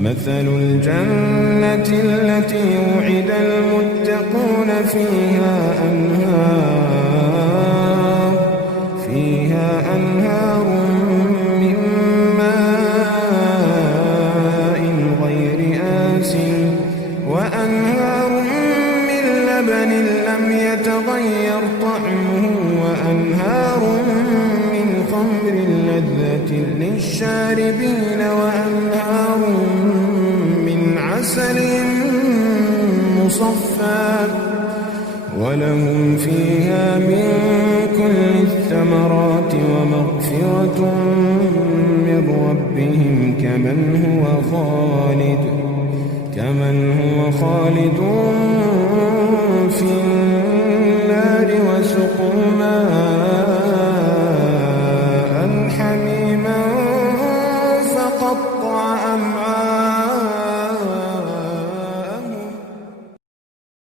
مثل الجنة التي وعد المتقون فيها أنهار من ماء غير آسن وأنهار من لبن لم يتغير طعمه وأنهار من خمر لذة للشاربين وأنهار من عسل مصفى ولهم فيها من كل الثمرات ومغفرة من ربهم كمن هو خالد في النار وسقوا ماء